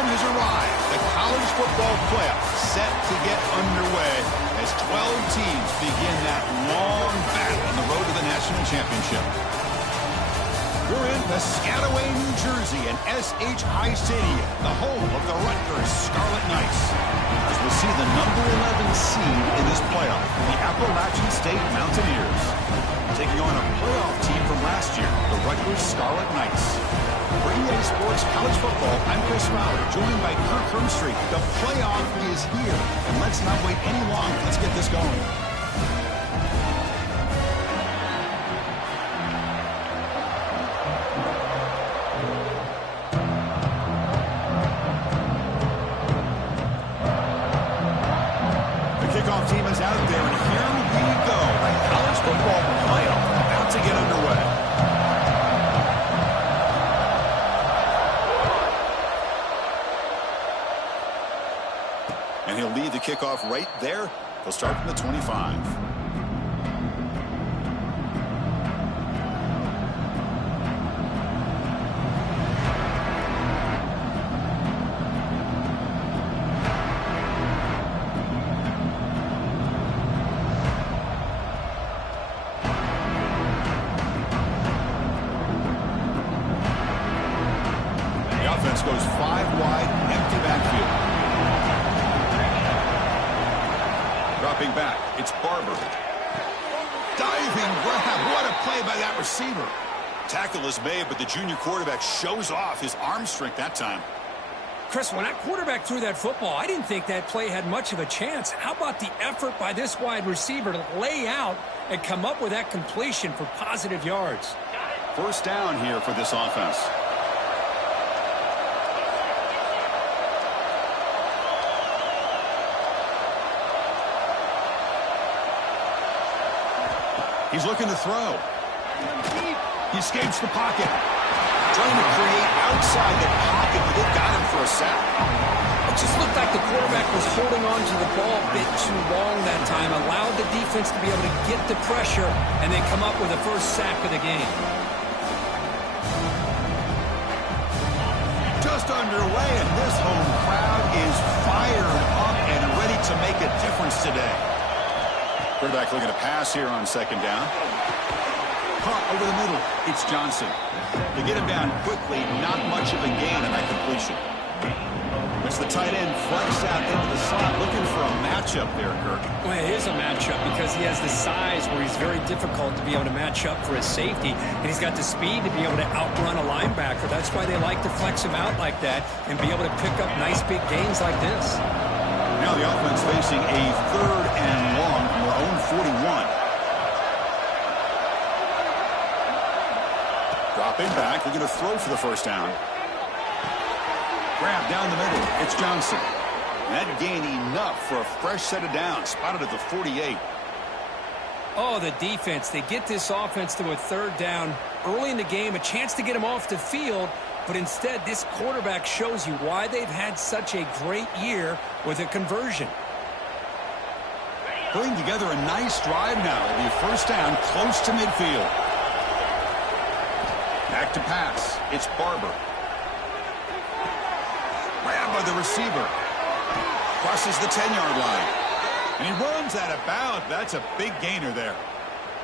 time has arrived. The college football playoff set to get underway as 12 teams begin that long battle on the road to the national championship. We're in Piscataway, New Jersey, and S.H. High Stadium, the home of the Rutgers Scarlet Knights, as we'll see the number 11 seed in this playoff, the Appalachian State Mountaineers, taking on a playoff team from last year, the Rutgers Scarlet Knights. For EA Sports College Football, I'm Chris Fowler, joined by Kirk Hermstreet. The playoff is here, and let's not wait any longer. Let's get this going. Team is out there, and here we go. The college football playoff about to get underway. And he'll lead the kickoff right there. He'll start from the 25. Goes 5 wide, empty backfield. Dropping back, it's Barber. Diving grab, what a play by that receiver. Tackle is made, but the junior quarterback shows off his arm strength that time. Chris, when that quarterback threw that football, I didn't think that play had much of a chance. How about the effort by this wide receiver to lay out and come up with that completion for positive yards? First down here for this offense. He's looking to throw. He escapes the pocket. Trying to create outside the pocket, but they've got him for a sack. It just looked like the quarterback was holding on to the ball a bit too long that time, allowed the defense to be able to get the pressure, and then come up with the first sack of the game. Just underway, and this home crowd is fired up and ready to make a difference today. Quarterback looking to pass here on second down. Caught over the middle. It's Johnson. They get him down quickly. Not much of a gain on that completion. It's the tight end flex out into the slot, looking for a matchup there, Kirk. Well, it is a matchup because he has the size where he's very difficult to be able to match up for his safety, and he's got the speed to be able to outrun a linebacker. That's why they like to flex him out like that and be able to pick up nice big gains like this. Now the offense facing a 3rd and long from their own 41. Dropping back, looking to throw for the first down. Grab down the middle, it's Johnson. That gained enough for a fresh set of downs, spotted at the 48. Oh, the defense, they get this offense to a 3rd down early in the game, a chance to get him off the field. But instead, this quarterback shows you why they've had such a great year with a conversion. Putting together a nice drive now. It'll be a first down close to midfield. Back to pass. It's Barber. Grabbed by the receiver. Crosses the 10-yard line. And he runs out of bounds. That's a big gainer there.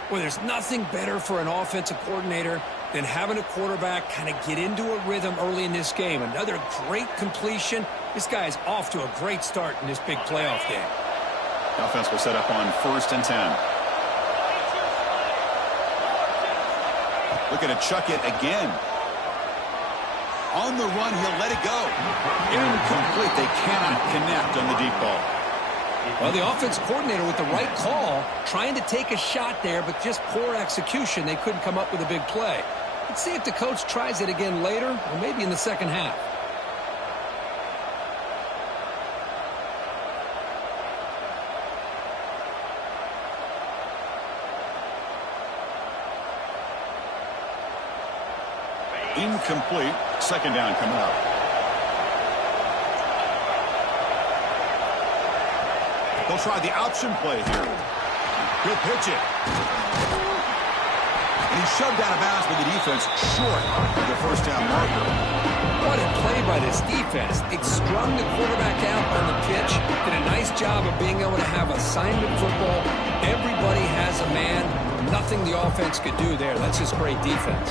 Well, there's nothing better for an offensive coordinator than having a quarterback kind of get into a rhythm early in this game. Another great completion. This guy is off to a great start in this big playoff game. The offense will set up on 1st and 10. Looking to chuck it again. On the run, he'll let it go. Incomplete. They cannot connect on the deep ball. Well, the offense coordinator with the right call, trying to take a shot there, but just poor execution. They couldn't come up with a big play. Let's see if the coach tries it again later, or maybe in the second half. Incomplete. Second down coming up. They'll try the option play here. He'll pitch it. And he's shoved out of bounds by the defense short of the first down marker. What a play by this defense. They strung the quarterback out on the pitch, did a nice job of being able to have assignment football. Everybody has a man. Nothing the offense could do there. That's just great defense.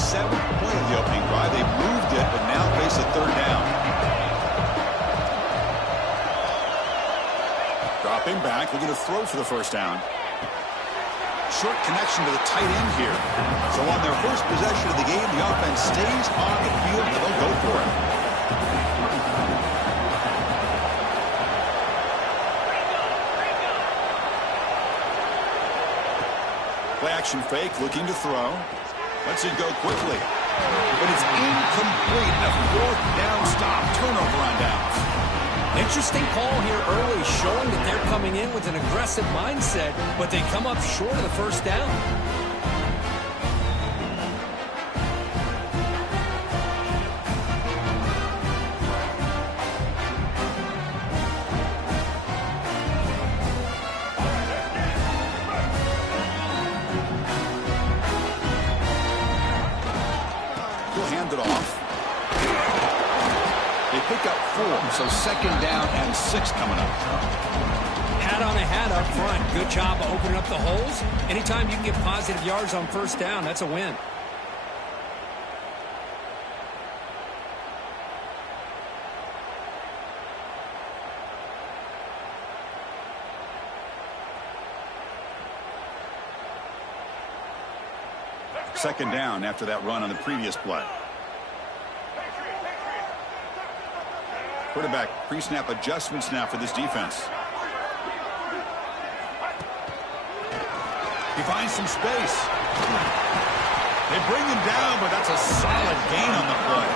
Seventh play of the opening drive. They moved it, but now face a third down. Dropping back, looking to throw for the first down. Short connection to the tight end here. So on their first possession of the game, the offense stays on the field and they'll go for it. Play action fake, looking to throw. Lets it go quickly. But it's incomplete. A fourth down stop. Turnover on downs. Interesting call here early, showing that they're coming in with an aggressive mindset, but they come up short of the first down. He'll hand it off. They pick up 4, so second down and 6 coming up. Hat on a hat up front. Good job of opening up the holes. Anytime you can get positive yards on first down, that's a win. Second down after that run on the previous play. Quarterback pre-snap adjustments now for this defense. He finds some space. They bring him down, but that's a solid gain on the play.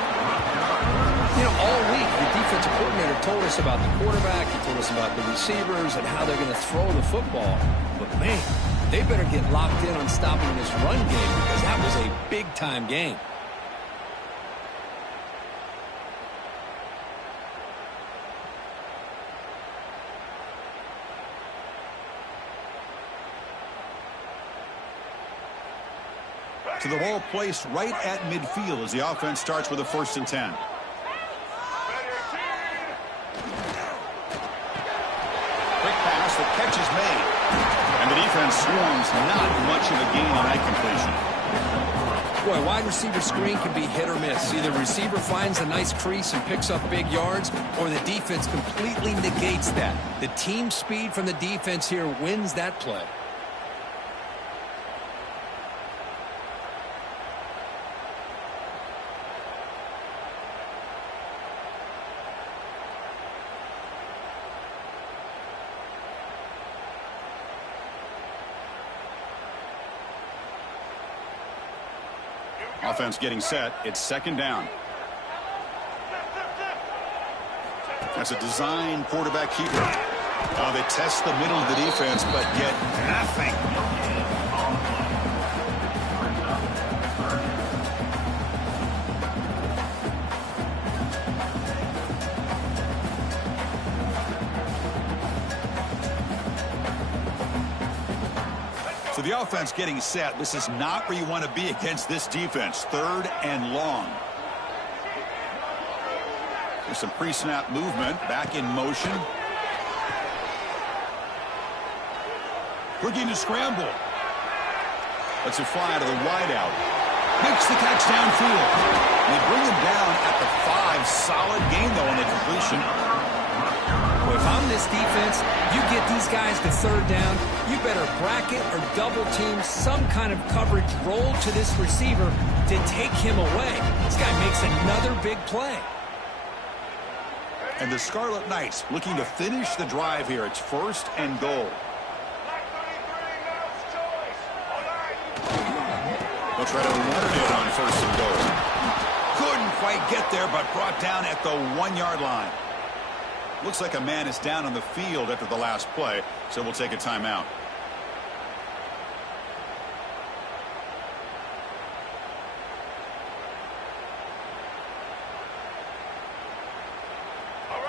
You know, all week, the defensive coordinator told us about the quarterback. He told us about the receivers and how they're going to throw the football. But, man, they better get locked in on stopping this run game because that was a big-time game. To the ball placed right at midfield as the offense starts with a 1st and 10. Quick pass, the catch is made. And the defense swarms, not much of a gain on that completion. Boy, wide receiver screen can be hit or miss. Either receiver finds a nice crease and picks up big yards, or the defense completely negates that. The team speed from the defense here wins that play. Offense getting set. It's second down. That's a design quarterback keeper. Oh, they test the middle of the defense, but get nothing. So the offense getting set. This is not where you want to be against this defense. 3rd and long. There's some pre-snap movement. Back in motion. Looking to scramble. Lets it fly to the wideout. Makes the catch downfield. And they bring him down at the 5. Solid gain, though, on the completion. Well, if I'm this defense, you get these guys to 3rd down, you better bracket or double team some kind of coverage roll to this receiver to take him away. This guy makes another big play. And the Scarlet Knights looking to finish the drive here. It's 1st and goal. They'll try to run it in on 1st and goal. Couldn't quite get there, but brought down at the 1-yard line. Looks like a man is down on the field after the last play, so we'll take a timeout.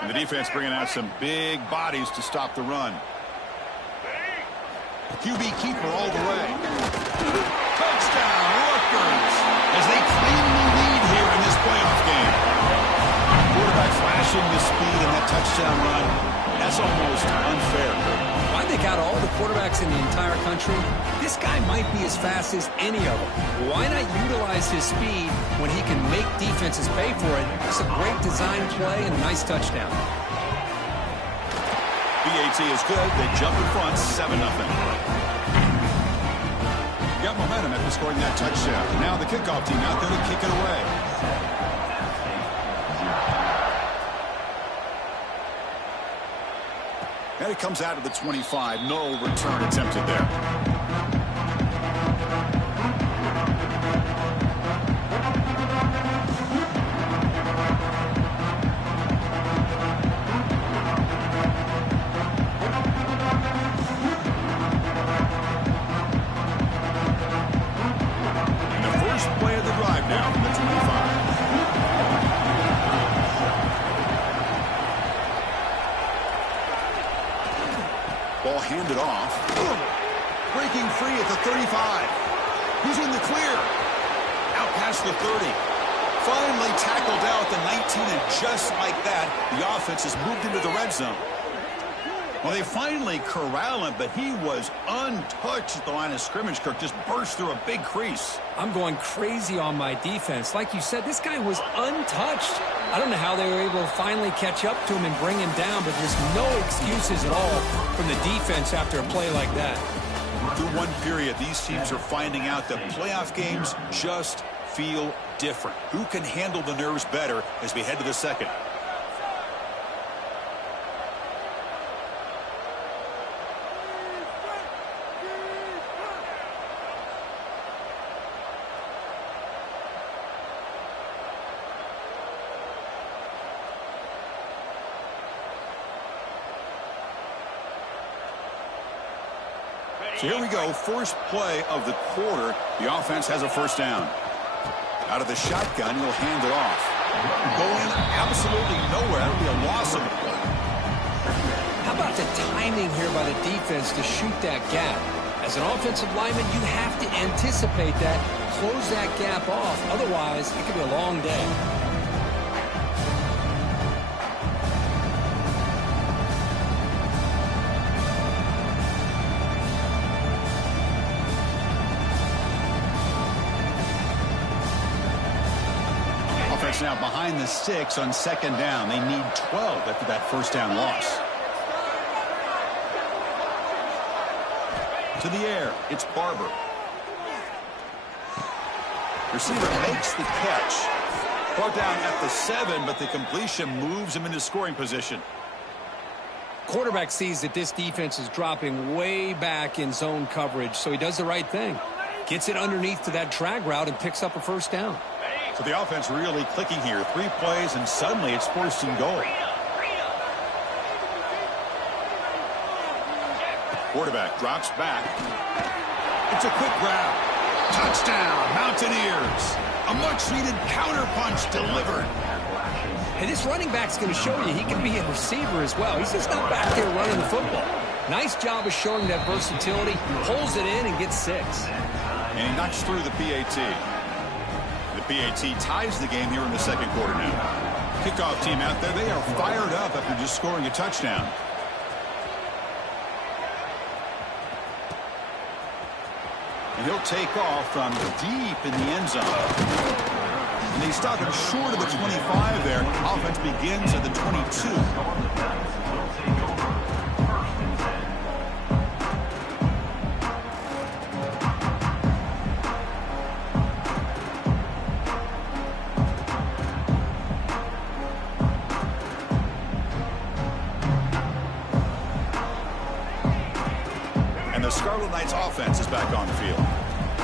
And the defense bringing out some big bodies to stop the run. QB keeper all the way. Touchdown, Rutgers, as they cleanly lead here in this playoff game. Quarterback flashing the speed in that touchdown run. That's almost unfair. I think out of all the quarterbacks in the entire country, this guy might be as fast as any of them. Why not utilize his speed when he can make defenses pay for it? It's a great design play and a nice touchdown. BAT is good. They jump in front, 7-0. Got momentum after scoring that touchdown. Now the kickoff team out there to kick it away. And it comes out of the 25. No return attempted there. Ball handed off. Breaking free at the 35. He's in the clear. Out past the 30. Finally tackled out at the 19, and just like that, the offense has moved into the red zone. Well, they finally corral him, but he was untouched at the line of scrimmage. Kirk just burst through a big crease. I'm going crazy on my defense. Like you said, this guy was untouched. I don't know how they were able to finally catch up to him and bring him down, but there's no excuses at all from the defense after a play like that. Through one period, these teams are finding out that playoff games just feel different. Who can handle the nerves better as we head to the second? So here we go, first play of the quarter. The offense has a first down. Out of the shotgun, he'll hand it off. Going absolutely nowhere. That'll be a loss of a play. How about the timing here by the defense to shoot that gap? As an offensive lineman, you have to anticipate that, close that gap off. Otherwise, it could be a long day. Now behind the 6 on second down. They need 12 after that first down loss. To the air, it's Barber. Receiver makes the catch. Brought down at the 7, but the completion moves him into scoring position. Quarterback sees that this defense is dropping way back in zone coverage, so he does the right thing. Gets it underneath to that drag route and picks up a first down. So the offense really clicking here. 3 plays, and suddenly it's first and goal. Quarterback drops back. It's a quick grab. Touchdown, Mountaineers. A much-needed counter-punch delivered. And this running back's going to show you he can be a receiver as well. He's just not back there running the football. Nice job of showing that versatility. Pulls it in and gets 6. And he knocks through the PAT. The PAT ties the game here in the second quarter now. Kickoff team out there, they are fired up after just scoring a touchdown. And he'll take off from deep in the end zone. And they stop him short of the 25 there. Offense begins at the 22. The Scarlet Knights offense is back on the field.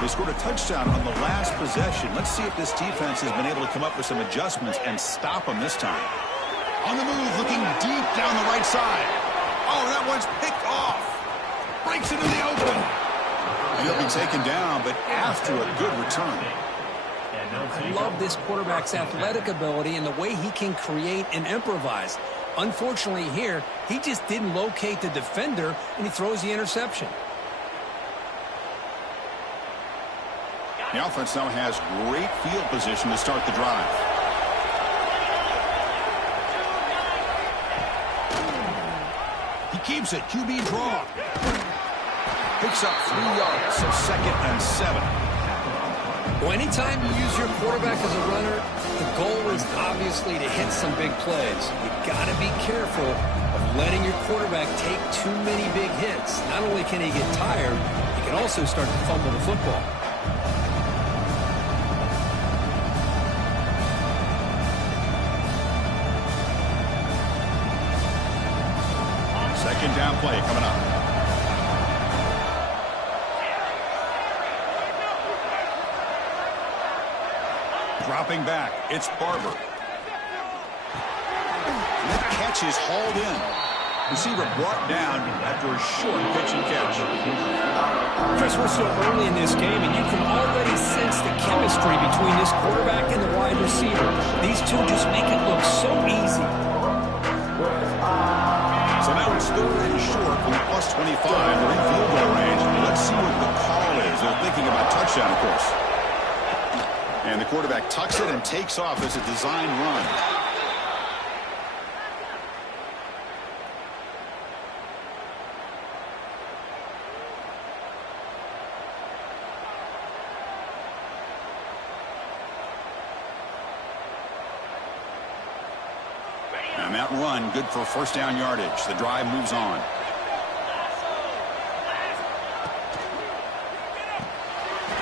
They scored a touchdown on the last possession. Let's see if this defense has been able to come up with some adjustments and stop them this time. On the move, looking deep down the right side. Oh, that one's picked off. Breaks into the open. And he'll be taken down, but after a good return. I love this quarterback's athletic ability and the way he can create and improvise. Unfortunately here, he just didn't locate the defender, and he throws the interception. The offense now has great field position to start the drive. He keeps it. QB draw. Picks up 3 yards, so 2nd and 7. Well, anytime you use your quarterback as a runner, the goal is obviously to hit some big plays. You got to be careful of letting your quarterback take too many big hits. Not only can he get tired, he can also start to fumble the football. Second down play coming up. Dropping back, it's Barber. That catch is hauled in. Receiver brought down after a short pitch and catch. Chris, we're still early in this game, and you can already sense the chemistry between this quarterback and the wide receiver. These two just make it look so easy. So now it's 3rd and short from the +25. They're in field goal range. Let's see what the call is. They're thinking about touchdown, of course. And the quarterback tucks it and takes off as a design run. And that run, good for 1st down yardage. The drive moves on.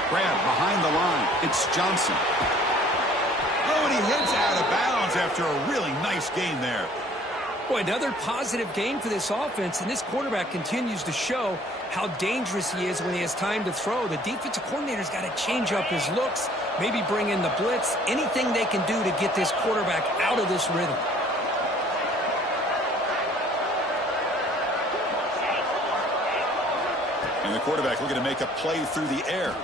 Grab behind the line. It's Johnson. Oh, and he heads out of bounds after a really nice gain there. Boy, another positive game for this offense, and this quarterback continues to show how dangerous he is when he has time to throw. The defensive coordinator's got to change up his looks, maybe bring in the blitz, anything they can do to get this quarterback out of this rhythm. And the quarterback looking to make a play through the air.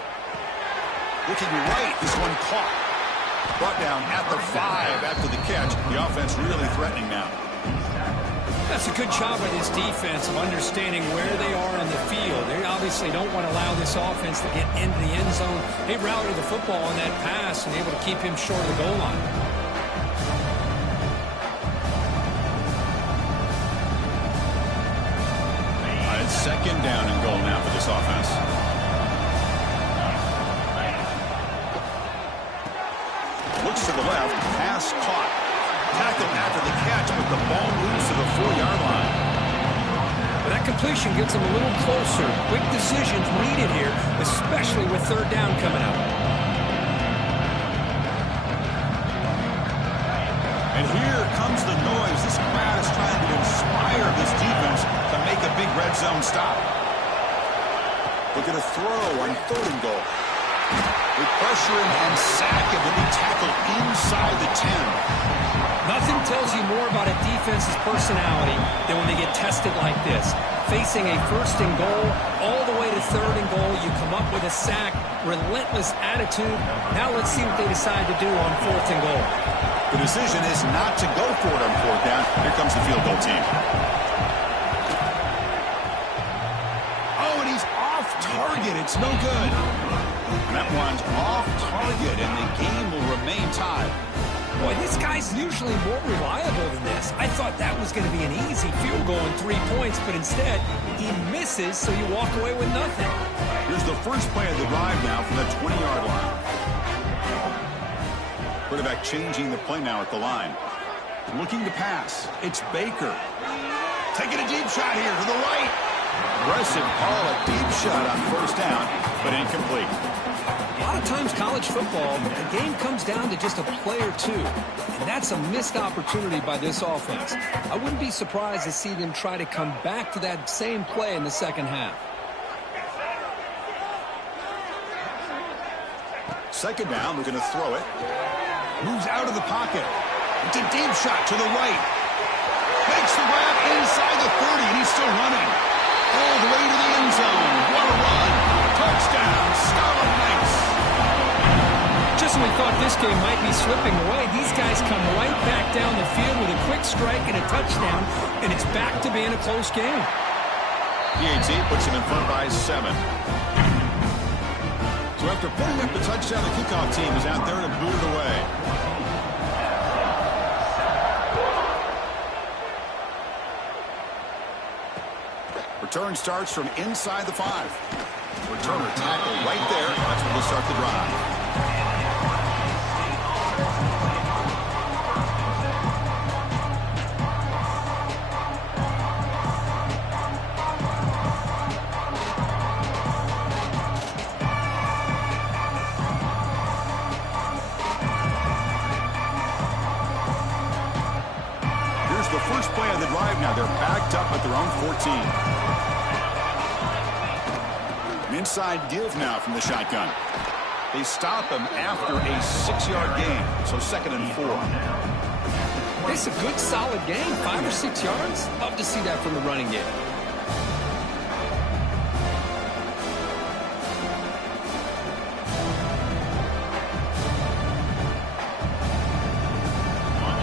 Looking right, this one caught. Brought down at the 5 after the catch. The offense really threatening now. That's a good job by this defense of understanding where they are on the field. They obviously don't want to allow this offense to get into the end zone. They routed the football on that pass and able to keep him short of the goal line. It's 2nd down and goal now for this offense. Looks to the left, pass caught. Tackled after the catch, but the ball moves to the 4-yard line. But that completion gets them a little closer. Quick decisions needed here, especially with 3rd down coming up. And here comes the noise. This crowd is trying to inspire this defense to make a big red zone stop. Look at a throw on 3rd and goal. They pressure him and sack him to be tackled inside the 10. Nothing tells you more about a defense's personality than when they get tested like this. Facing a 1st and goal, all the way to 3rd and goal, you come up with a sack, relentless attitude. Now let's see what they decide to do on 4th and goal. The decision is not to go for it on 4th down. Here comes the field goal team. Oh, and he's off target. It's no good. And that one's off target, and the game will remain tied. Boy, this guy's usually more reliable than this. I thought that was going to be an easy field goal and 3 points, but instead, he misses, so you walk away with nothing. Here's the first play of the drive now from the 20-yard line. Quarterback changing the play now at the line. Looking to pass. It's Baker. Taking a deep shot here to the right. Aggressive call, a deep shot on 1st down, but incomplete. A lot of times college football, the game comes down to just a play or two, and that's a missed opportunity by this offense. I wouldn't be surprised to see them try to come back to that same play in the 2nd half. 2nd down, we're going to throw it. Moves out of the pocket. It's a deep shot to the right. Makes the grab inside the 30, and he's still running. All the way to the end zone. What a run. Touchdown, Scarlet Knights. Just when we thought this this game might be slipping away, these guys come right back down the field with a quick strike and a touchdown, and it's back to being a close game. PAT puts him in front by 7. So after putting up the touchdown, the kickoff team is out there to boot it away. Return starts from inside the 5. Returner tackle right there. That's where they'll start the drive. Here's the first play of the drive now. They're backed up at their own 14. An inside give now from the shotgun. They stop him after a 6-yard gain, so 2nd and 4. It's a good, solid game, 5 or 6 yards. Love to see that from the running game.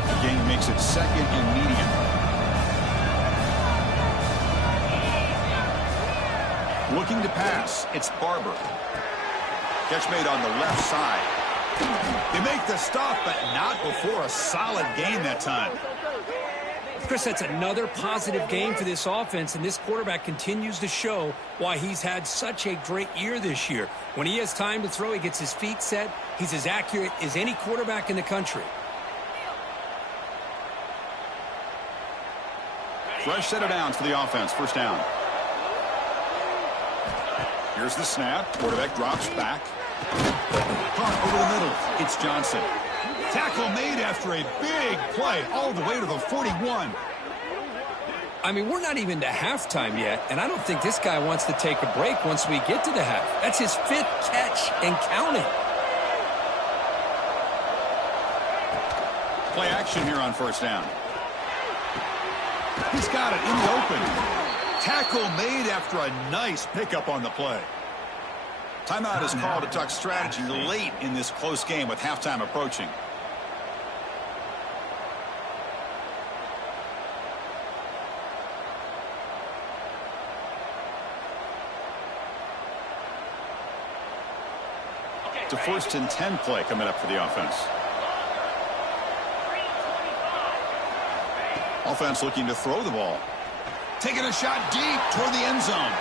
The game makes it 2nd and medium. Looking to pass, it's Barber. Catch made on the left side. They make the stop, but not before a solid gain that time. Chris, that's another positive game for this offense, and this quarterback continues to show why he's had such a great year this year. When he has time to throw, he gets his feet set. He's as accurate as any quarterback in the country. Fresh set of downs for the offense. First down. Here's the snap. Quarterback drops back. Punt over the middle. It's Johnson. Tackle made after a big play all the way to the 41. I mean, we're not even to halftime yet, and I don't think this guy wants to take a break once we get to the half. That's his 5th catch and counting. Play action here on first down. He's got it in the open. Tackle made after a nice pickup on the play. Timeout is called to talk strategy late in this close game with halftime approaching. It's a 1st and 10 play coming up for the offense. Offense looking to throw the ball. Taking a shot deep toward the end zone.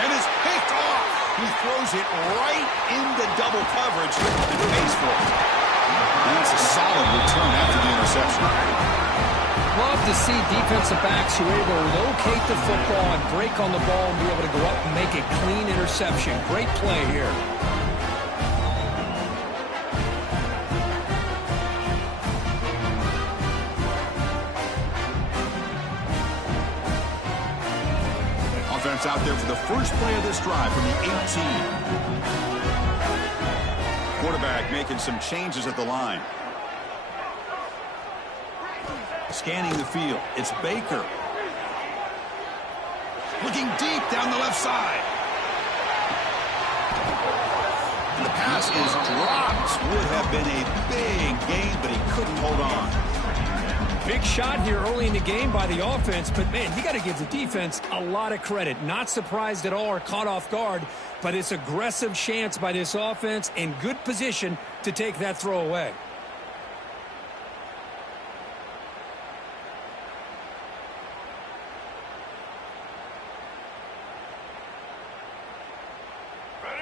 And it's picked off. He throws it right into double coverage and pays for it. And that's a solid return after the interception. Love to see defensive backs who are able to locate the football and break on the ball and be able to go up and make a clean interception. Great play here. Offense out there for the first play of this drive from the 18. Quarterback making some changes at the line. Scanning the field. It's Baker. Looking deep down the left side. And the pass is dropped. Would have been a big gain, but he couldn't hold on. Big shot here early in the game by the offense, but, man, you got to give the defense a lot of credit. Not surprised at all or caught off guard, but it's aggressive chance by this offense in good position to take that throw away.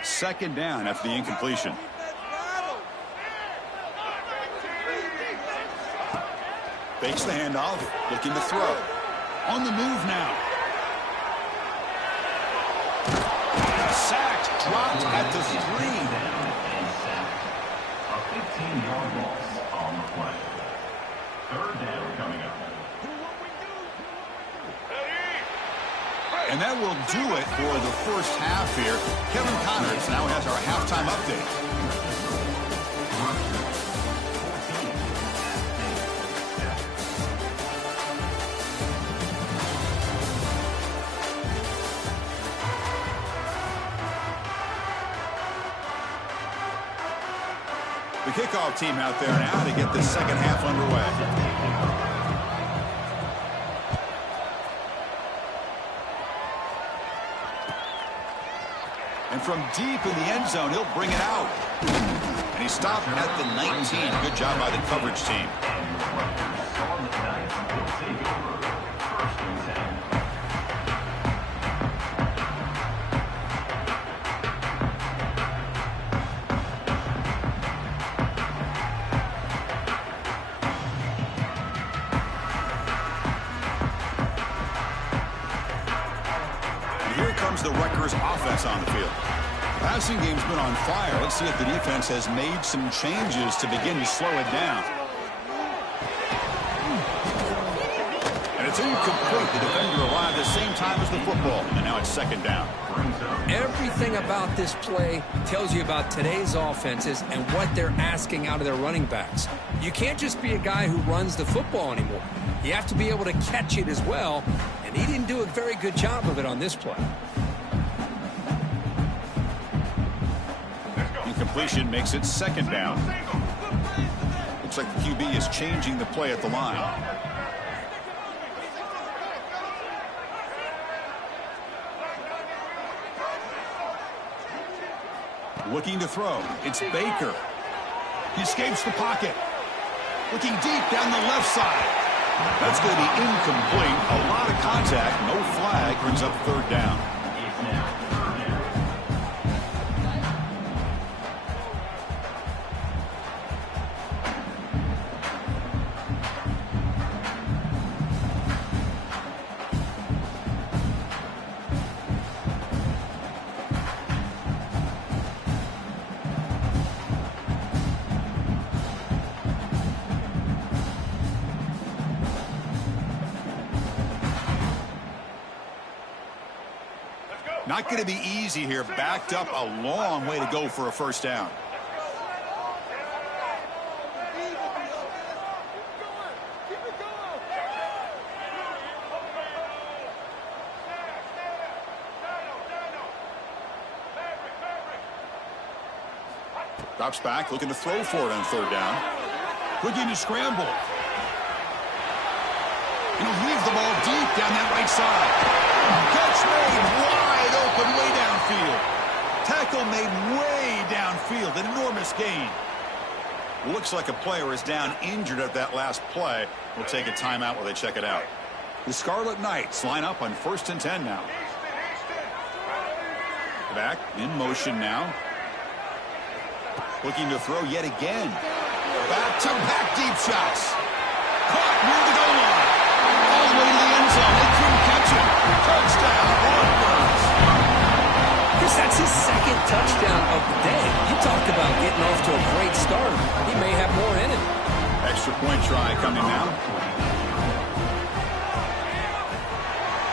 Second down after the incompletion. Fakes the handoff, looking to throw. On the move now. Sacked, dropped at the 3. A 15-yard loss on the play. Third down coming up. And that will do it for the first half here. Kevin Connors now has our halftime update. The kickoff team out there now to get this second half underway. And from deep in the end zone, he'll bring it out. And he stopped at the 19. Good job by the coverage team. Here comes the Rutgers offense on the field. The passing game's been on fire. Let's see if the defense has made some changes to begin to slow it down. And it's incomplete. The defender arrived at the same time as the football. And now it's second down. Everything about this play tells you about today's offenses and what they're asking out of their running backs. You can't just be a guy who runs the football anymore. You have to be able to catch it as well, and he didn't do a very good job of it on this play. Incompletion makes it second down. Looks like the QB is changing the play at the line. Looking to throw. It's Baker. He escapes the pocket. Looking deep down the left side. That's going to be incomplete. A lot of contact. No flag. Brings up third down. Not going to be easy here. Backed up a long way to go for a first down. Drops back, looking to throw for it on third down. Looking to scramble. He'll leave the ball deep down that right side. Catch made wide open way downfield. Tackle made way downfield. An enormous gain. Looks like a player is down injured at that last play. We'll take a timeout while they check it out. The Scarlet Knights line up on 1st and 10 now. Back in motion now. Looking to throw yet again. Back-to-back deep shots. Caught near the goal line. All the way to the end zone. They couldn't catch him. Touchdown, Rutgers. Chris, that's his second touchdown of the day. You talked about getting off to a great start. He may have more in him. Extra point try coming now.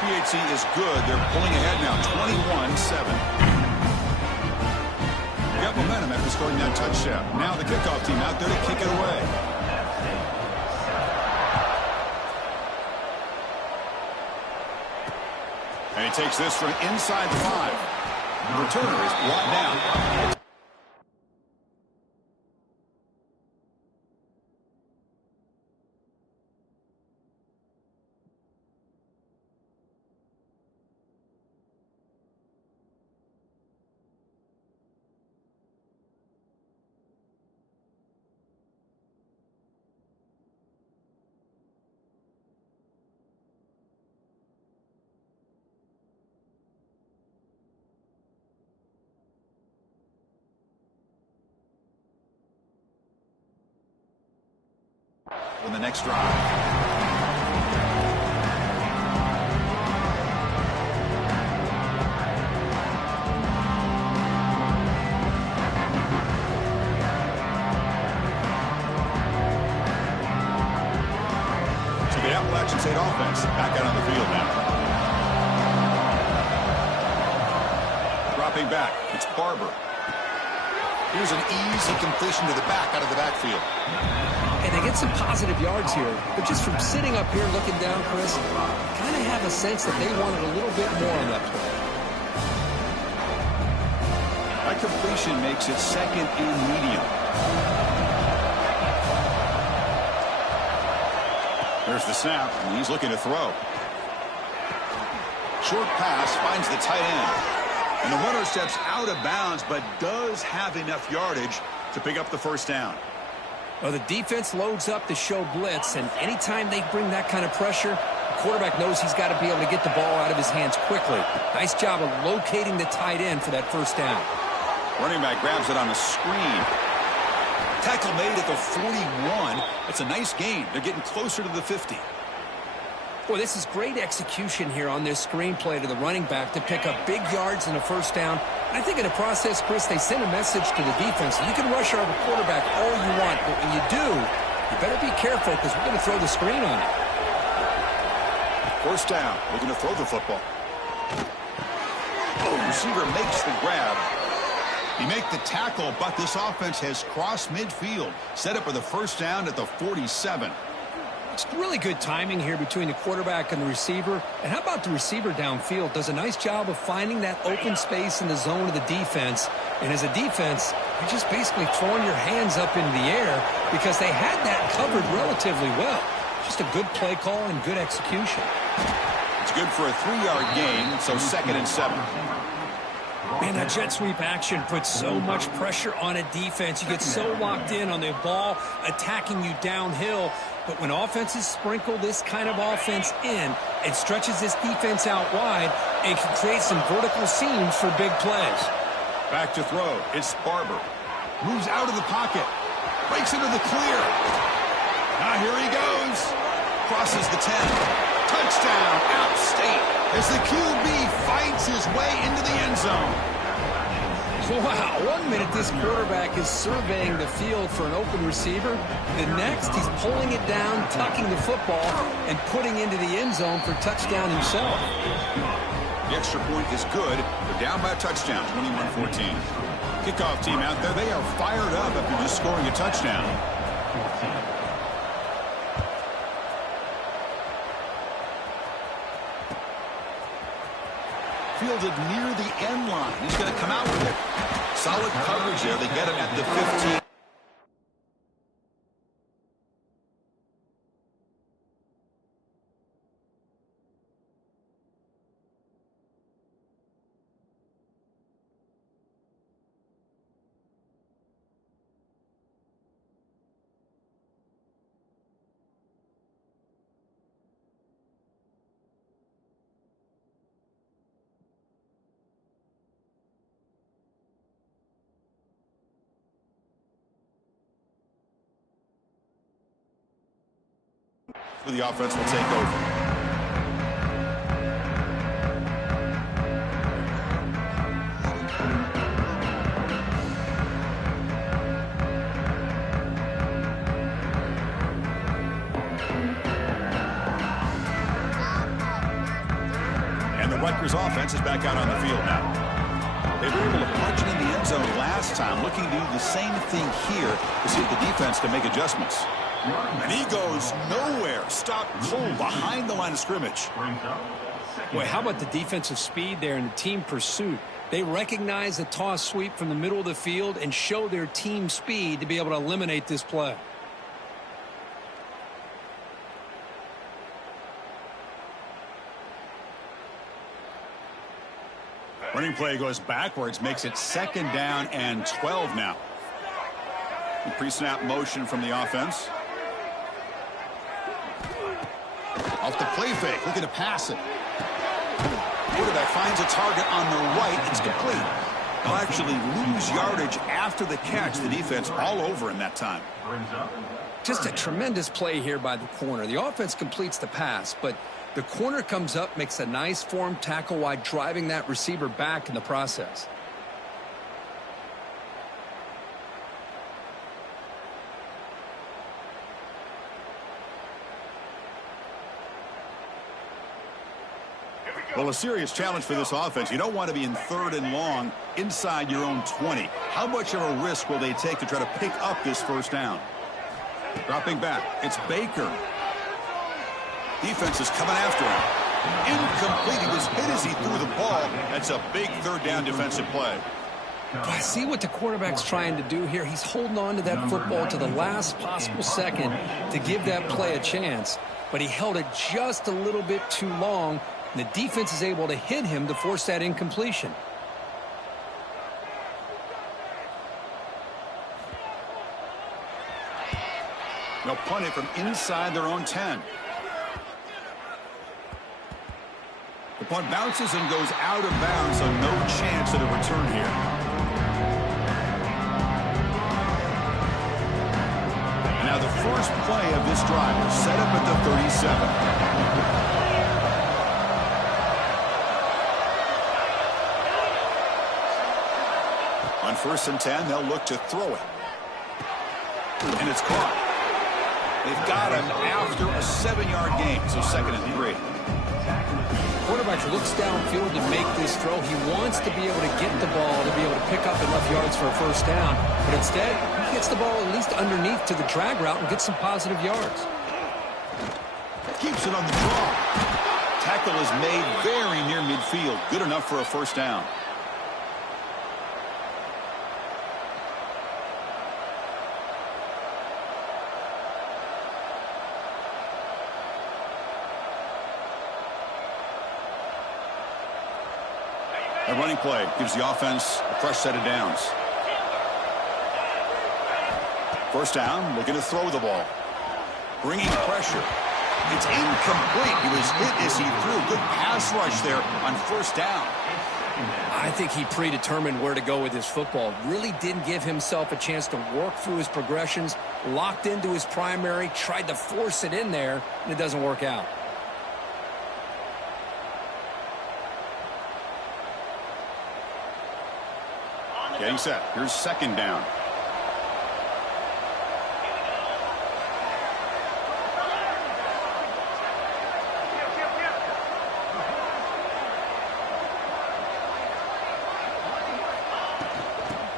PHC is good. They're pulling ahead now, 21-7. Got momentum after scoring that touchdown. Now the kickoff team out there to kick it away. And he takes this from inside the 5. The returner is brought down. In the next drive. So the Appalachian State offense back out on the field now. Dropping back. It's Barber. Here's an easy completion to the back out of the backfield. And they get some positive yards here, but just from sitting up here looking down, Chris, kind of have a sense that they wanted a little bit more on that play. That completion makes it second and medium. There's the snap, and he's looking to throw. Short pass finds the tight end. And the runner steps out of bounds, but does have enough yardage to pick up the first down. Well, the defense loads up to show blitz, and anytime they bring that kind of pressure, the quarterback knows he's got to be able to get the ball out of his hands quickly. Nice job of locating the tight end for that first down. Running back grabs it on a screen. Tackle made at the 41. It's a nice gain. They're getting closer to the 50. Boy, this is great execution here on this screenplay to the running back to pick up big yards and a first down. And I think in the process, Chris, they send a message to the defense. You can rush our quarterback all you want, but when you do, you better be careful because we're going to throw the screen on you. First down. Looking to throw the football. Oh, receiver makes the grab. He make the tackle, but this offense has crossed midfield. Set up for the first down at the 47. It's really good timing here between the quarterback and the receiver. And how about the receiver downfield? Does a nice job of finding that open space in the zone of the defense. And as a defense, you're just basically throwing your hands up into the air because they had that covered relatively well. Just a good play call and good execution. It's good for a 3-yard gain, so 2nd and 7. Man, that jet sweep action puts so much pressure on a defense. You get so locked in on the ball attacking you downhill. But when offenses sprinkle this kind of offense in, it stretches this defense out wide and can create some vertical seams for big plays. Back to throw. It's Barber. Moves out of the pocket. Breaks into the clear. Now here he goes. Crosses the 10. Touchdown, out state, as the QB fights his way into the end zone. Wow, 1 minute this quarterback is surveying the field for an open receiver. The next, he's pulling it down, tucking the football, and putting into the end zone for touchdown himself. The extra point is good. They're down by a touchdown, 21-14. Kickoff team out there, they are fired up after just scoring a touchdown. Fielded near the end line. He's going to come out with it. Solid coverage there. They get him at the 15. The offense will take over. And the Rutgers offense is back out on the field now. They were able to punch it in the end zone last time, looking to do the same thing here to see if the defense can make adjustments. And he goes nowhere. Stop cold behind the line of scrimmage. Boy, how about the defensive speed there and the team pursuit? They recognize the toss sweep from the middle of the field and show their team speed to be able to eliminate this play. Running play goes backwards, makes it 2nd down and 12 now. The pre-snap motion from the offense. Off the play fake, looking to pass it. Quarterback finds a target on the right. It's complete. They'll actually lose yardage after the catch. The defense all over in that time. Just a tremendous play here by the corner. The offense completes the pass, but the corner comes up, makes a nice form tackle while driving that receiver back in the process. Well, a serious challenge for this offense. You don't want to be in 3rd and long inside your own 20. How much of a risk will they take to try to pick up this first down? Dropping back. It's Baker. Defense is coming after him. Incomplete. He was hit as he threw the ball. That's a big 3rd down defensive play. But I see what the quarterback's trying to do here. He's holding on to that football to the last possible second to give that play a chance. But he held it just a little bit too long. And the defense is able to hit him to force that incompletion. They'll punt it from inside their own 10. The punt bounces and goes out of bounds, so no chance at a return here. And now the first play of this drive is set up at the 37. On 1st and 10, they'll look to throw it. And it's caught. They've got him after a 7-yard gain, so 2nd and 3. Quarterback looks downfield to make this throw. He wants to be able to get the ball to be able to pick up enough yards for a first down. But instead, he gets the ball at least underneath to the drag route and gets some positive yards. Keeps it on the draw. Tackle is made very near midfield. Good enough for a first down. A running play gives the offense a fresh set of downs. First down, looking to throw the ball. Bringing pressure. It's incomplete. He was hit as he threw. Good pass rush there on first down. I think he predetermined where to go with his football. Really didn't give himself a chance to work through his progressions. Locked into his primary, tried to force it in there, and it doesn't work out. Getting set. Here's 2nd down.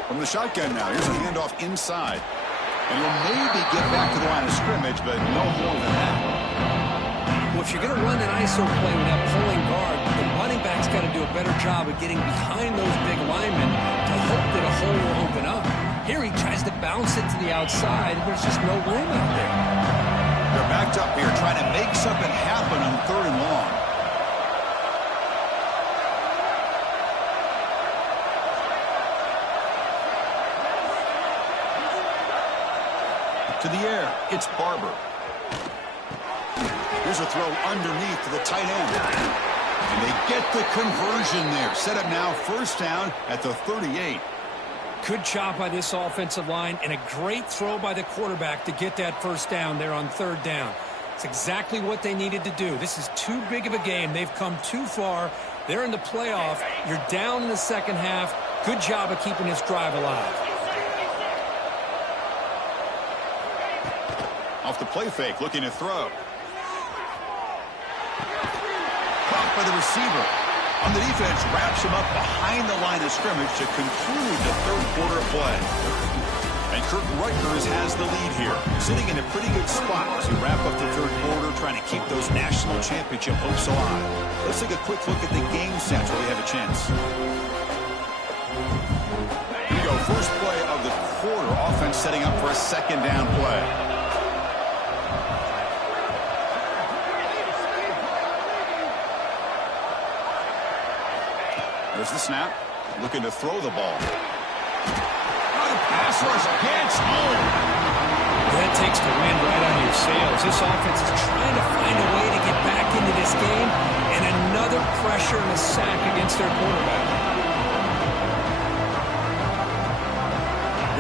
From the shotgun now. Here's a handoff inside. And he'll maybe get back to the line of scrimmage, but no more than that. Well, if you're going to run an ISO play with that pulling guard, the running back's got to do a better job of getting behind those big linemen to hope that a hole will open up. Here he tries to bounce it to the outside, and there's just no room out there. They're backed up here trying to make something happen on 3rd and long. To the air, it's Barber. Here's a throw underneath to the tight end. And they get the conversion there. Set up now, first down at the 38. Good job by this offensive line, and a great throw by the quarterback to get that first down there on 3rd down. It's exactly what they needed to do. This is too big of a game. They've come too far. They're in the playoff. You're down in the second half. Good job of keeping this drive alive. Off the play fake, looking to throw. Caught by the receiver. On the defense, wraps him up behind the line of scrimmage to conclude the 3rd quarter play. And Kirk Rutgers has the lead here, sitting in a pretty good spot as we wrap up the 3rd quarter, trying to keep those national championship hopes alive. Let's take a quick look at the game stats where we have a chance. Here we go, first play of the quarter. Offense setting up for a 2nd down play. There's the snap. Looking to throw the ball. Oh, the pass rush gets home. That takes the wind right out of your sails. This offense is trying to find a way to get back into this game, and another pressure and a sack against their quarterback.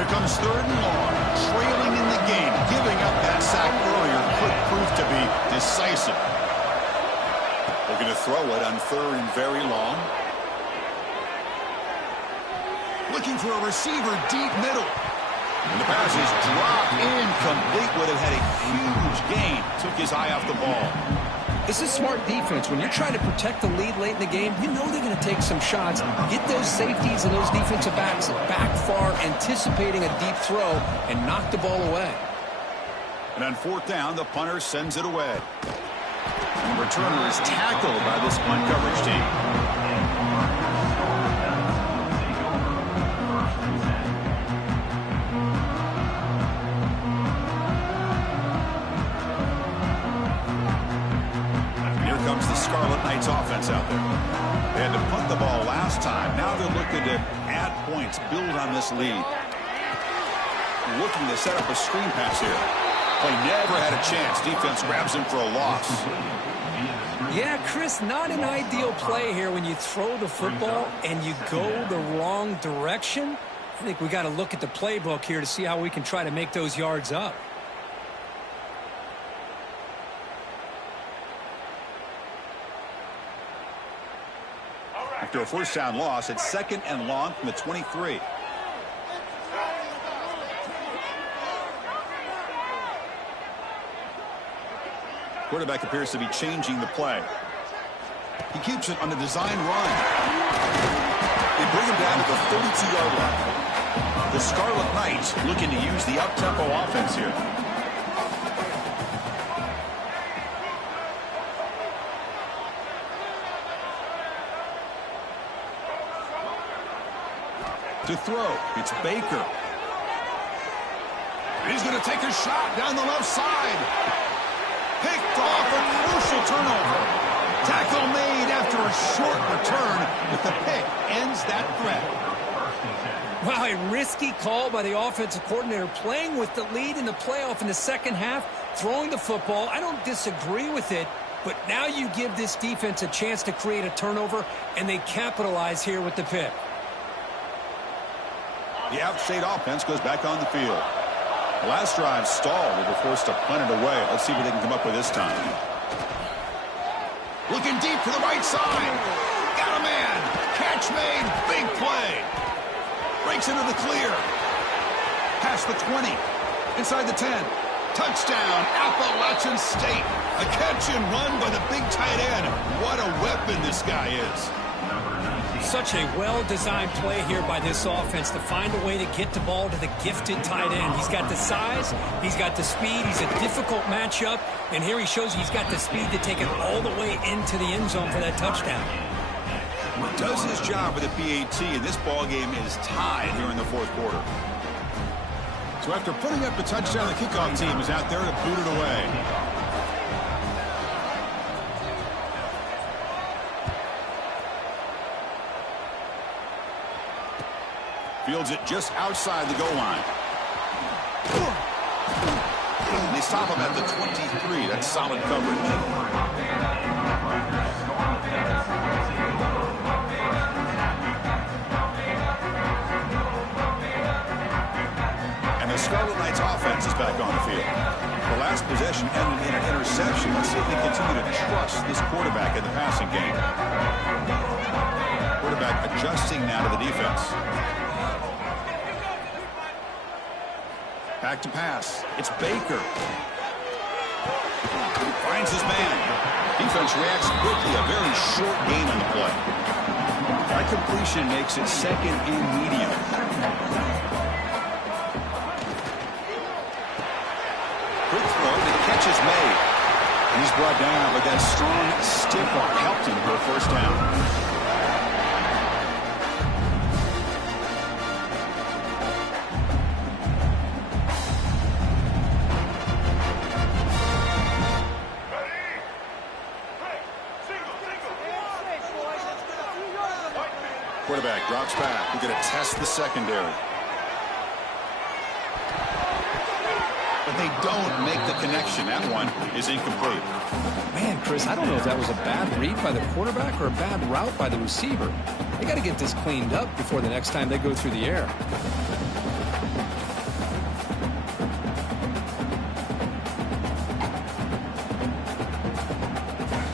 Here comes 3rd and long. Trailing in the game. Giving up that sack earlier could prove to be decisive. Looking to throw it on 3rd and very long. Looking for a receiver deep middle. And the pass is dropped incomplete. Would have had a huge gain. Took his eye off the ball. This is smart defense. When you're trying to protect the lead late in the game, you know they're going to take some shots. Get those safeties and those defensive backs back far, anticipating a deep throw, and knock the ball away. And on 4th down, the punter sends it away. And the returner is tackled by this punt coverage team. Knights offense out there. They had to punt the ball last time. Now they're looking to add points, build on this lead. Looking to set up a screen pass here. Play never had a chance. Defense grabs him for a loss. Yeah, Chris, not an ideal play here when you throw the football and you go the wrong direction. I think we got to look at the playbook here to see how we can try to make those yards up. After a first down loss, it's 2nd and long from the 23. Quarterback appears to be changing the play. He keeps it on the design run. They bring him down to the 32-yard line. The Scarlet Knights looking to use the up-tempo offense here. To throw, it's Baker. He's going to take a shot down the left side. Picked off, a crucial turnover. Tackle made after a short return, but the pick ends that threat. Wow, a risky call by the offensive coordinator, playing with the lead in the playoff in the second half, throwing the football. I don't disagree with it, but now you give this defense a chance to create a turnover, and they capitalize here with the pick. The out-state offense goes back on the field. The last drive stalled. They were forced to punt it away. Let's see what they can come up with this time. Looking deep to the right side. Got a man. Catch made. Big play. Breaks into the clear. Past the 20. Inside the 10. Touchdown, Appalachian State. A catch and run by the big tight end. What a weapon this guy is. Such a well-designed play here by this offense to find a way to get the ball to the gifted tight end. He's got the size, he's got the speed, he's a difficult matchup, and here he shows he's got the speed to take it all the way into the end zone for that touchdown. Does his job with the PAT, and this ball game is tied here in the fourth quarter. So after putting up the touchdown, the kickoff team is out there to boot it away. Fields it just outside the goal line. They stop him at the 23. That's solid coverage. And the Scarlet Knights offense is back on the field. The last possession ended in an interception. Let's see if they continue to trust this quarterback in the passing game. Quarterback adjusting now to the defense. Back to pass. It's Baker. Finds his man. Defense reacts quickly. A very short gain on the play. That completion makes it 2nd and medium. Quick throw. The catch is made. And he's brought down, but that strong stiff arm helped him for a first down. Quarterback drops back. We're going to test the secondary. But they don't make the connection. That one is incomplete. Man, Chris, I don't know if that was a bad read by the quarterback or a bad route by the receiver. They got to get this cleaned up before the next time they go through the air.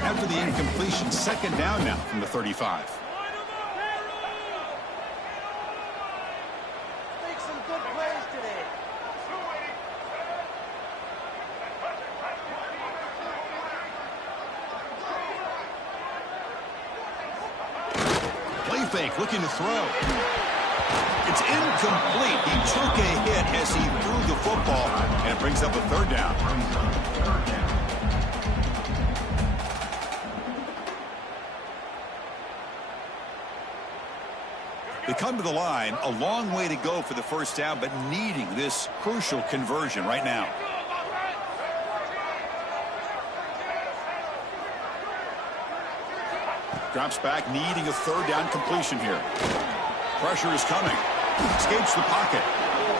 After the incompletion, 2nd down now from the 35. Fake, looking to throw. It's incomplete. He took a hit as he threw the football, and it brings up a 3rd down. They come to the line, a long way to go for the first down, but needing this crucial conversion right now. Drops back, needing a third down completion here. Pressure is coming. Escapes the pocket.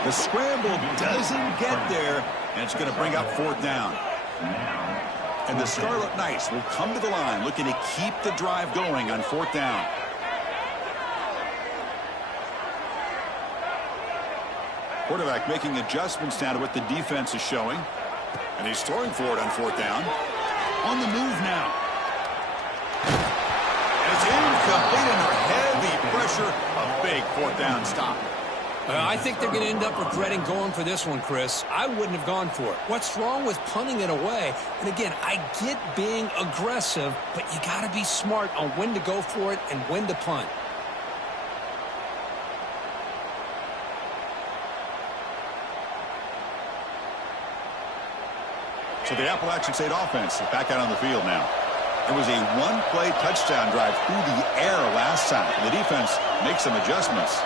The scramble doesn't get there, and it's going to bring up fourth down. And the Scarlet Knights will come to the line looking to keep the drive going on fourth down. Quarterback making adjustments now to what the defense is showing. And he's throwing for it on fourth down. On the move now. And it's incomplete under heavy pressure. A big fourth down stop. I think they're going to end up regretting going for this one, Chris. I wouldn't have gone for it. What's wrong with punting it away? And again, I get being aggressive, but you got to be smart on when to go for it and when to punt. So the Appalachian State offense is back out on the field now. It was a one-play touchdown drive through the air last time. The defense makes some adjustments.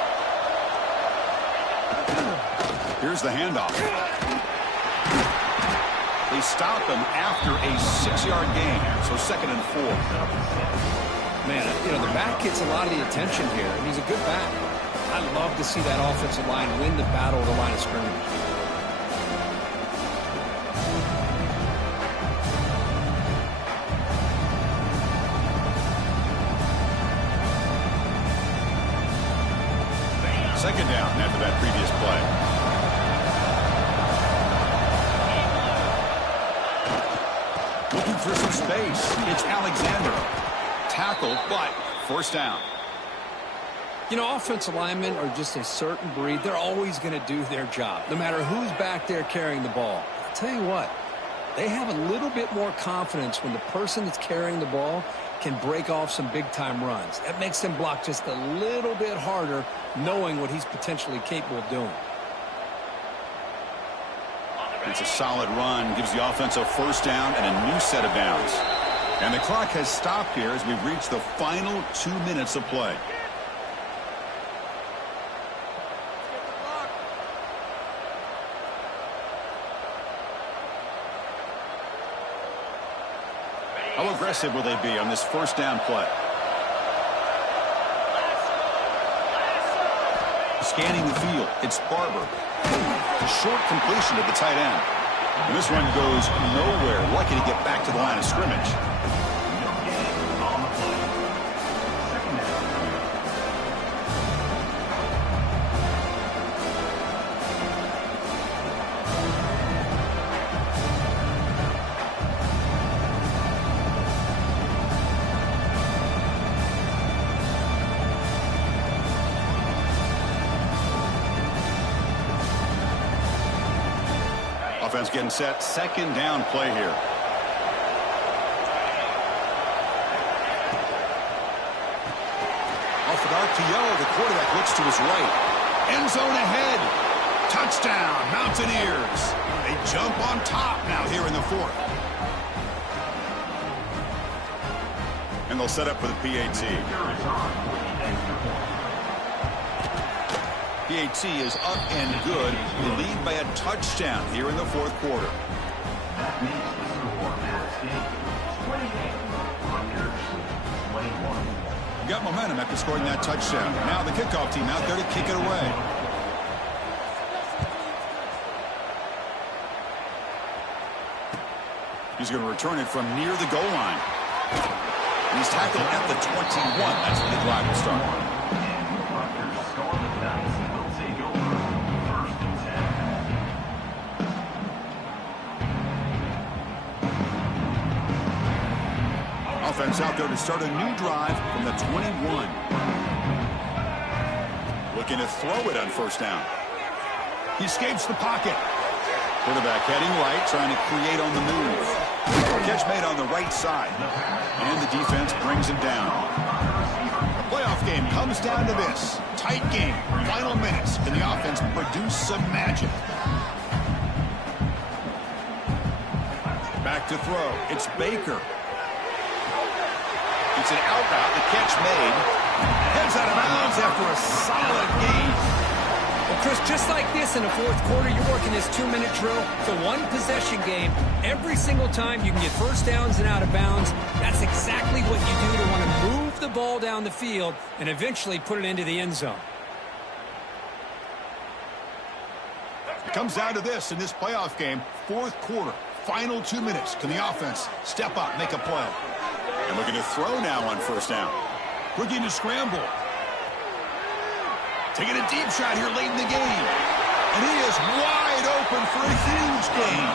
Here's the handoff. They stop him after a 6-yard gain. So 2nd and 4. Man, you know, the back gets a lot of the attention here, and he's a good back. I love to see that offensive line win the battle of the line of scrimmage. Second down after that previous play. Looking for some space. It's Alexander. Tackle, but first down. You know, offensive linemen are just a certain breed. They're always going to do their job, no matter who's back there carrying the ball. I'll tell you what, they have a little bit more confidence when the person that's carrying the ball can break off some big-time runs. That makes them block just a little bit harder, knowing what he's potentially capable of doing. It's a solid run, gives the offense a first down and a new set of downs. And the clock has stopped here as we've reached the final 2 minutes of play. How aggressive will they be on this first down play? Scanning the field, it's Barber. A short completion to the tight end. And this one goes nowhere. Lucky to get back to the line of scrimmage. Offense getting set. Second down play here. Off an RPO, the quarterback looks to his right. End zone ahead. Touchdown, Mountaineers. They jump on top now here in the fourth. And they'll set up for the PAT. PAT is up and good. They lead by a touchdown here in the fourth quarter. That makes the score Penn State 28, Rutgers 21. Got momentum after scoring that touchdown. Now the kickoff team out there to kick it away. He's going to return it from near the goal line. And he's tackled at the 21. That's when the drive will start. Offense out there to start a new drive from the 21. Looking to throw it on first down. He escapes the pocket. Quarterback heading right, trying to create on the move. Catch made on the right side. And the defense brings him down. The playoff game comes down to this. Tight game, final minutes. Can the offense produce some magic? Back to throw. It's Baker. It's an out route. The catch made. Heads out of bounds after a solid gain. Well, Chris, just like this in the fourth quarter, you're working this 2-minute drill. It's a one-possession game. Every single time you can get first downs and out of bounds. That's exactly what you do to want to move the the ball down the field and eventually put it into the end zone. It comes down to this in this playoff game, fourth quarter, final 2 minutes. Can the offense step up, make a play? And looking to throw now on first down. Looking to scramble. Taking a deep shot here late in the game. And he is wide open for a huge gain.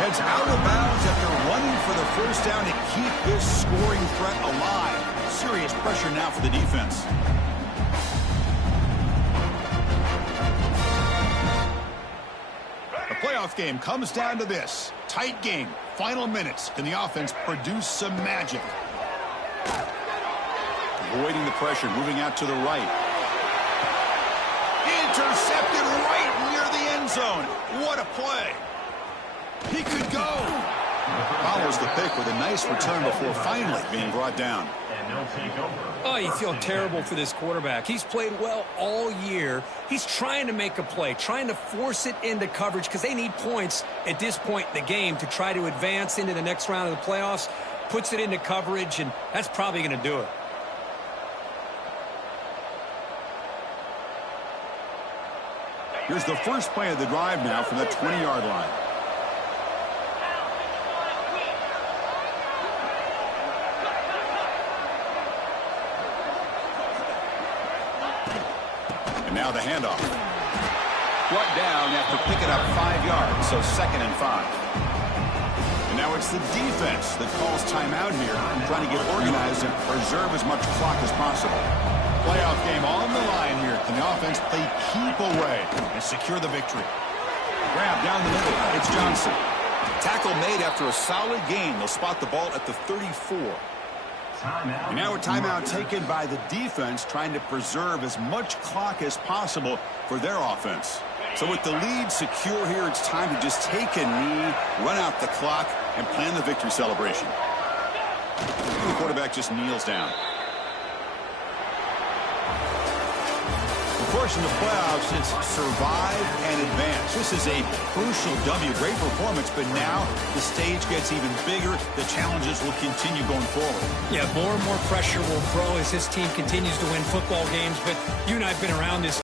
Heads out of bounds after running for the first down to keep this scoring threat alive. Serious pressure now for the defense. The playoff game comes down to this. Tight game. Final minutes. Can the offense produce some magic? Avoiding the pressure. Moving out to the right. Intercepted right near the end zone. What a play. He could go. Follows the pick with a nice return before finally being brought down. Oh, you feel terrible for this quarterback. He's played well all year. He's trying to make a play, trying to force it into coverage because they need points at this point in the game to try to advance into the next round of the playoffs. Puts it into coverage, and that's probably going to do it. Here's the first play of the drive now from the 20-yard line. And now the handoff. Brought down after picking up 5 yards, so 2nd and 5. And now it's the defense that calls timeout here, trying to get organized and preserve as much clock as possible. Playoff game on the line here. Can the offense play keep away and secure the victory? Grab down the middle. It's Johnson. Tackle made after a solid gain. They'll spot the ball at the 34. And now a timeout taken by the defense, trying to preserve as much clock as possible for their offense. So with the lead secure here, it's time to just take a knee, run out the clock, and plan the victory celebration. The quarterback just kneels down. Of course, in the playoffs, it's survive and advance. This is a crucial W. Great performance, but now the stage gets even bigger. The challenges will continue going forward. Yeah, more and more pressure will grow as this team continues to win football games, but you and I have been around this